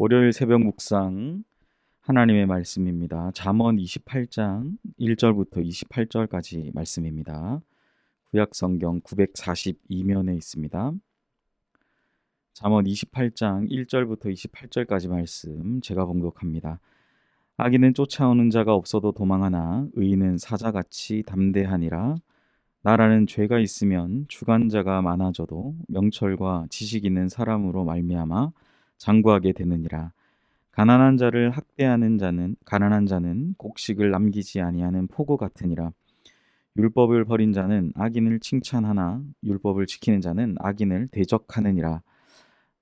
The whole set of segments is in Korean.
월요일 새벽 묵상 하나님의 말씀입니다. 잠언 28장 1절부터 28절까지 말씀입니다. 구약 성경 942면에 있습니다. 잠언 28장 1절부터 28절까지 말씀 제가 봉독합니다. 악인은 쫓아오는 자가 없어도 도망하나 의인은 사자같이 담대하니라. 나라는 죄가 있으면 주관자가 많아져도 명철과 지식 있는 사람으로 말미암아 장구하게 되느니라. 가난한 자는 곡식을 남기지 아니하는 포도 같으니라. 율법을 버린 자는 악인을 칭찬하나 율법을 지키는 자는 악인을 대적하느니라.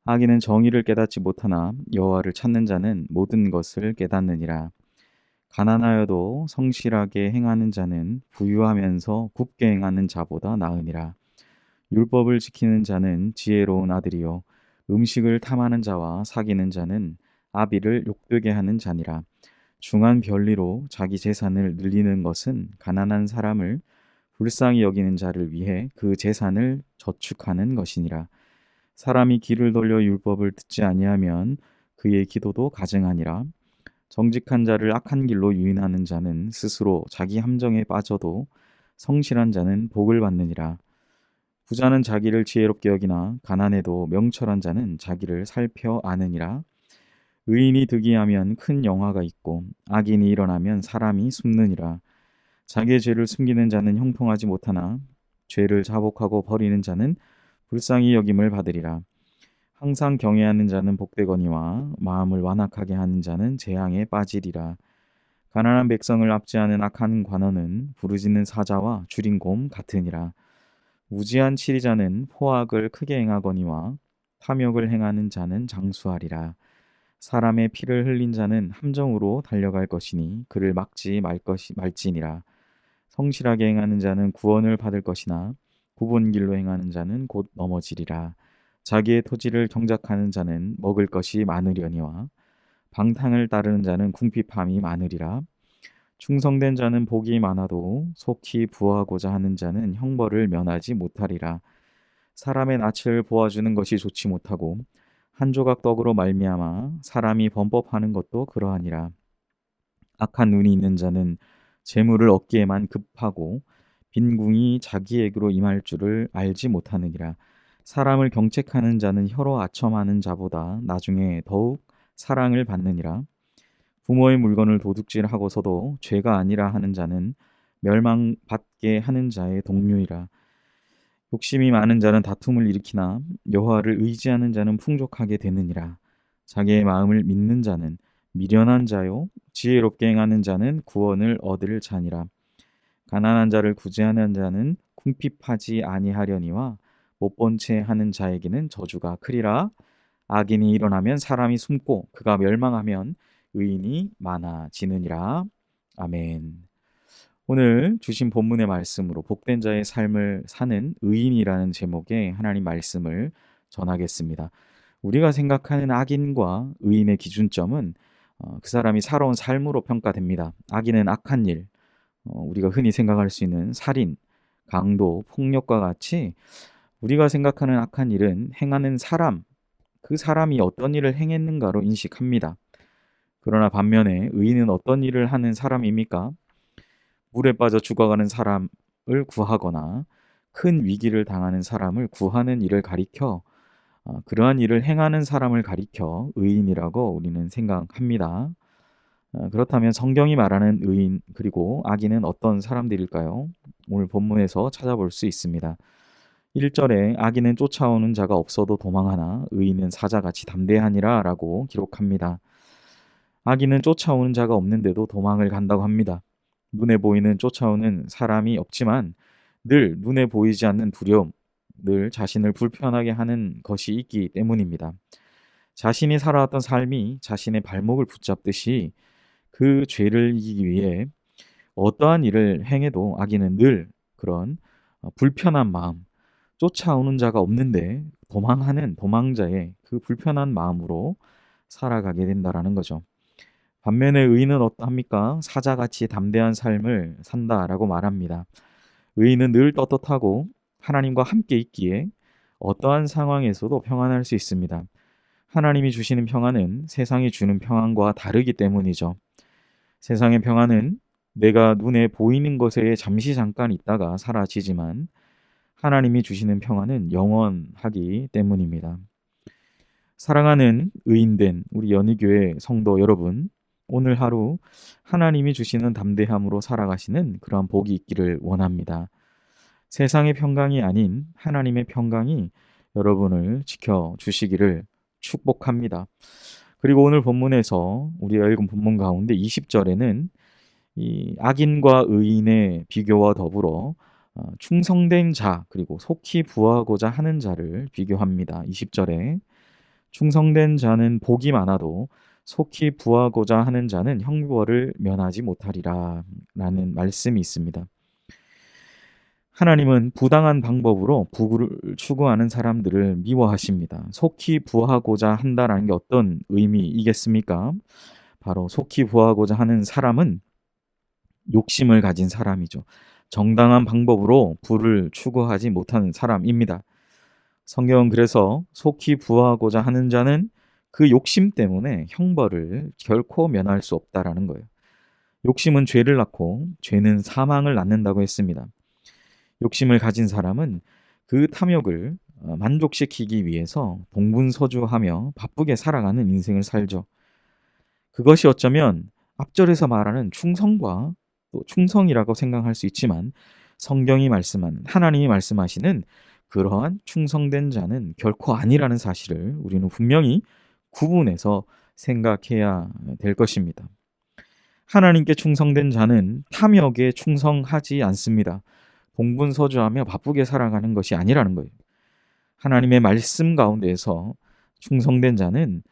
악인은 정의를 깨닫지 못하나 여호와를 찾는 자는 모든 것을 깨닫느니라. 가난하여도 성실하게 행하는 자는 부유하면서 굽게 행하는 자보다 나으니라. 율법을 지키는 자는 지혜로운 아들이요 음식을 탐하는 자와 사귀는 자는 아비를 욕되게 하는 자니라. 중한 별리로 자기 재산을 늘리는 것은 가난한 사람을 불쌍히 여기는 자를 위해 그 재산을 저축하는 것이니라. 사람이 귀를 돌려 율법을 듣지 아니하면 그의 기도도 가증하니라. 정직한 자를 악한 길로 유인하는 자는 스스로 자기 함정에 빠져도 성실한 자는 복을 받느니라. 부자는 자기를 지혜롭게 여기나 가난해도 명철한 자는 자기를 살펴 아느니라. 의인이 득이하면 큰 영화가 있고 악인이 일어나면 사람이 숨느니라. 자기의 죄를 숨기는 자는 형통하지 못하나 죄를 자복하고 버리는 자는 불쌍히 여김을 받으리라. 항상 경외하는 자는 복되거니와 마음을 완악하게 하는 자는 재앙에 빠지리라. 가난한 백성을 압제하는 악한 관원은 부르짖는 사자와 줄인 곰 같으니라. 무지한 치리자는 포악을 크게 행하거니와 탐욕을 행하는 자는 장수하리라. 사람의 피를 흘린 자는 함정으로 달려갈 것이니 그를 막지 말지니라. 성실하게 행하는 자는 구원을 받을 것이나 굽은 길로 행하는 자는 곧 넘어지리라. 자기의 토지를 경작하는 자는 먹을 것이 많으려니와 방탕을 따르는 자는 궁핍함이 많으리라. 충성된 자는 복이 많아도 속히 부하고자 하는 자는 형벌을 면하지 못하리라. 사람의 낯을 보아주는 것이 좋지 못하고 한 조각 떡으로 말미암아 사람이 범법하는 것도 그러하니라. 악한 눈이 있는 자는 재물을 얻기에만 급하고 빈궁이 자기에게로 임할 줄을 알지 못하느니라. 사람을 경책하는 자는 혀로 아첨하는 자보다 나중에 더욱 사랑을 받느니라. 부모의 물건을 도둑질하고서도 죄가 아니라 하는 자는 멸망받게 하는 자의 동료이라. 욕심이 많은 자는 다툼을 일으키나 여호와를 의지하는 자는 풍족하게 되느니라. 자기의 마음을 믿는 자는 미련한 자요 지혜롭게 행하는 자는 구원을 얻을 자니라. 가난한 자를 구제하는 자는 궁핍하지 아니하려니와 못본 채 하는 자에게는 저주가 크리라. 악인이 일어나면 사람이 숨고 그가 멸망하면 의인이 많아지느니라. 아멘. 오늘 주신 본문의 말씀으로 복된 자의 삶을 사는 의인이라는 제목의 하나님 말씀을 전하겠습니다. 우리가 생각하는 악인과 의인의 기준점은 그 사람이 살아온 삶으로 평가됩니다. 악인은 악한 일, 우리가 흔히 생각할 수 있는 살인, 강도, 폭력과 같이 우리가 생각하는 악한 일은 행하는 사람, 그 사람이 어떤 일을 행했는가로 인식합니다. 그러나 반면에 의인은 어떤 일을 하는 사람입니까? 물에 빠져 죽어가는 사람을 구하거나 큰 위기를 당하는 사람을 구하는 일을 가리켜 그러한 일을 행하는 사람을 가리켜 의인이라고 우리는 생각합니다. 그렇다면 성경이 말하는 의인 그리고 악인은 어떤 사람들일까요? 오늘 본문에서 찾아볼 수 있습니다. 1절에 악인은 쫓아오는 자가 없어도 도망하나 의인은 사자같이 담대하니라 라고 기록합니다. 악인은 쫓아오는 자가 없는데도 도망을 간다고 합니다. 눈에 보이는 쫓아오는 사람이 없지만 늘 눈에 보이지 않는 두려움, 늘 자신을 불편하게 하는 것이 있기 때문입니다. 자신이 살아왔던 삶이 자신의 발목을 붙잡듯이 그 죄를 이기기 위해 어떠한 일을 행해도 악인은 늘 그런 불편한 마음, 쫓아오는 자가 없는데 도망하는 도망자의 그 불편한 마음으로 살아가게 된다라는 거죠. 반면에 의인은 어떠합니까? 사자같이 담대한 삶을 산다라고 말합니다. 의인은 늘 떳떳하고 하나님과 함께 있기에 어떠한 상황에서도 평안할 수 있습니다. 하나님이 주시는 평안은 세상이 주는 평안과 다르기 때문이죠. 세상의 평안은 내가 눈에 보이는 것에 잠시 잠깐 있다가 사라지지만 하나님이 주시는 평안은 영원하기 때문입니다. 사랑하는 의인된 우리 연희교회 성도 여러분, 오늘 하루 하나님이 주시는 담대함으로 살아가시는 그러한 복이 있기를 원합니다. 세상의 평강이 아닌 하나님의 평강이 여러분을 지켜주시기를 축복합니다. 그리고 오늘 본문에서 우리가 읽은 본문 가운데 20절에는 이 악인과 의인의 비교와 더불어 충성된 자 그리고 속히 부하고자 하는 자를 비교합니다. 20절에 충성된 자는 복이 많아도 속히 부하고자 하는 자는 형벌을 면하지 못하리라 라는 말씀이 있습니다. 하나님은 부당한 방법으로 부를 추구하는 사람들을 미워하십니다. 속히 부하고자 한다는 게 어떤 의미이겠습니까? 바로 속히 부하고자 하는 사람은 욕심을 가진 사람이죠. 정당한 방법으로 부를 추구하지 못하는 사람입니다. 성경은 그래서 속히 부하고자 하는 자는 그 욕심 때문에 형벌을 결코 면할 수 없다라는 거예요. 욕심은 죄를 낳고 죄는 사망을 낳는다고 했습니다. 욕심을 가진 사람은 그 탐욕을 만족시키기 위해서 동분서주하며 바쁘게 살아가는 인생을 살죠. 그것이 어쩌면 앞절에서 말하는 충성과 또 충성이라고 생각할 수 있지만 성경이 말씀하는 하나님이 말씀하시는 그러한 충성된 자는 결코 아니라는 사실을 우리는 분명히 구분해서 생각해야 될 것입니다. 하나님께 충성된 자는 탐욕에 충성하지 않습니다. 동분서주하며 바쁘게 살아가는 것이 아니라는 거예요. 하나님의 말씀 가운데에서 충성된 자는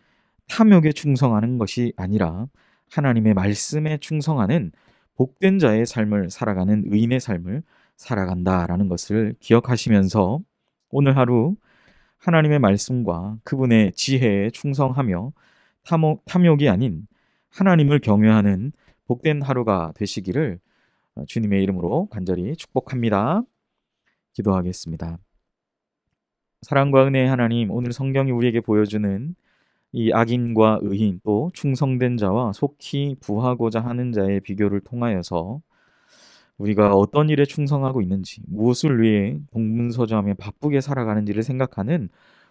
탐욕에 충성하는 것이 아니라 하나님의 말씀에 충성하는 복된 자의 삶을 살아가는 의인의 삶을 살아간다라는 것을 기억하시면서 오늘 하루 하나님의 말씀과 그분의 지혜에 충성하며 탐욕이 아닌 하나님을 경외하는 복된 하루가 되시기를 주님의 이름으로 간절히 축복합니다. 기도하겠습니다. 사랑과 은혜의 하나님, 오늘 성경이 우리에게 보여주는 이 악인과 의인 또 충성된 자와 속히 부하고자 하는 자의 비교를 통하여서 우리가 어떤 일에 충성하고 있는지, 무엇을 위해 동분서주하며 바쁘게 살아가는지를 생각하는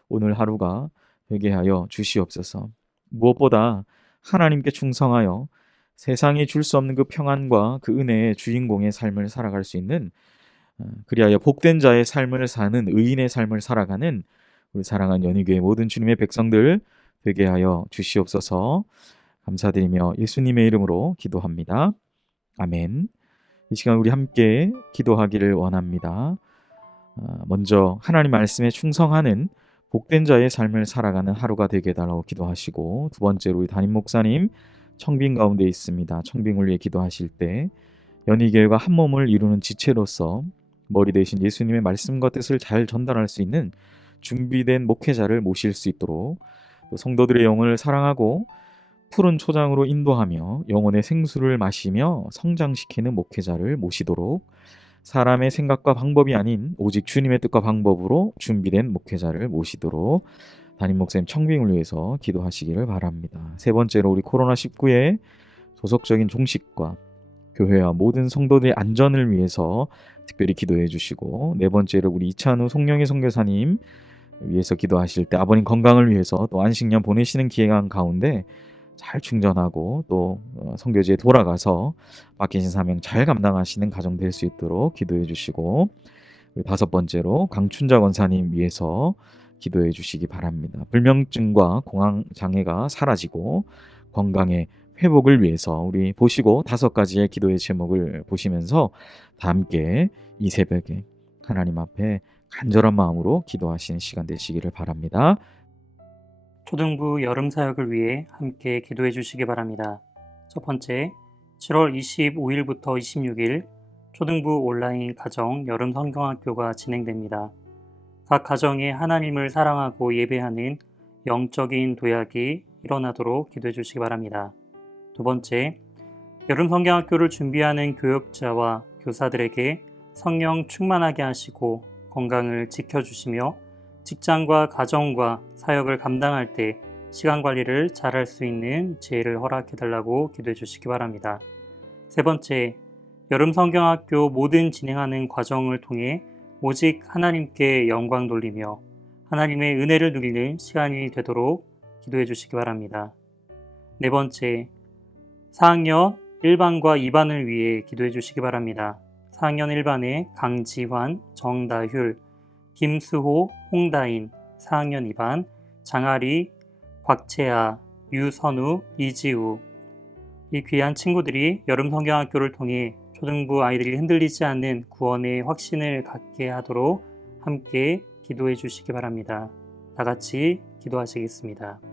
오늘 하루가 되게 하여 주시옵소서. 무엇보다 하나님께 충성하여 세상이 줄 수 없는 그 평안과 그 은혜의 주인공의 삶을 살아갈 수 있는 그리하여 복된 자의 삶을 사는 의인의 삶을 살아가는 우리 사랑하는 연희교회 모든 주님의 백성들 되게 하여 주시옵소서. 감사드리며 예수님의 이름으로 기도합니다. 아멘. 이 시간 우리 함께 기도하기를 원합니다. 먼저 하나님 말씀에 충성하는 복된 자의 삶을 살아가는 하루가 되게 해달라고 기도하시고, 두 번째로 우리 담임 목사님 청빙 가운데 있습니다. 청빙을 위해 기도하실 때 연희교회가 한 몸을 이루는 지체로서 머리 대신 예수님의 말씀과 뜻을 잘 전달할 수 있는 준비된 목회자를 모실 수 있도록, 또 성도들의 영혼을 사랑하고 푸른 초장으로 인도하며 영혼의 생수를 마시며 성장시키는 목회자를 모시도록, 사람의 생각과 방법이 아닌 오직 주님의 뜻과 방법으로 준비된 목회자를 모시도록 담임 목사님 청빙을 위해서 기도하시기를 바랍니다. 세 번째로 우리 코로나19의 조속적인 종식과 교회와 모든 성도들의 안전을 위해서 특별히 기도해 주시고, 네 번째로 우리 이찬우 송영희 선교사님 위해서 기도하실 때 아버님 건강을 위해서 또 안식년 보내시는 기간 가운데 잘 충전하고 또 선교지에 돌아가서 맡기신 사명 잘 감당하시는 가정 될 수 있도록 기도해 주시고, 다섯 번째로 강춘자 권사님 위해서 기도해 주시기 바랍니다. 불면증과 공황 장애가 사라지고 건강의 회복을 위해서 우리 보시고 다섯 가지의 기도의 제목을 보시면서 다 함께 이 새벽에 하나님 앞에 간절한 마음으로 기도하시는 시간 되시기를 바랍니다. 초등부 여름 사역을 위해 함께 기도해 주시기 바랍니다. 첫 번째, 7월 25일부터 26일 초등부 온라인 가정 여름 성경학교가 진행됩니다. 각 가정에 하나님을 사랑하고 예배하는 영적인 도약이 일어나도록 기도해 주시기 바랍니다. 두 번째, 여름 성경학교를 준비하는 교역자와 교사들에게 성령 충만하게 하시고 건강을 지켜주시며 직장과 가정과 사역을 감당할 때 시간 관리를 잘할 수 있는 지혜를 허락해 달라고 기도해 주시기 바랍니다. 세 번째, 여름 성경학교 모든 진행하는 과정을 통해 오직 하나님께 영광 돌리며 하나님의 은혜를 누리는 시간이 되도록 기도해 주시기 바랍니다. 네 번째, 4학년 1반과 2반을 위해 기도해 주시기 바랍니다. 4학년 1반에 강지환, 정다율, 김수호, 홍다인, 4학년 2반 장아리, 곽채아, 유선우, 이지우. 이 귀한 친구들이 여름 성경학교를 통해 초등부 아이들이 흔들리지 않는 구원의 확신을 갖게 하도록 함께 기도해 주시기 바랍니다. 다 같이 기도하시겠습니다.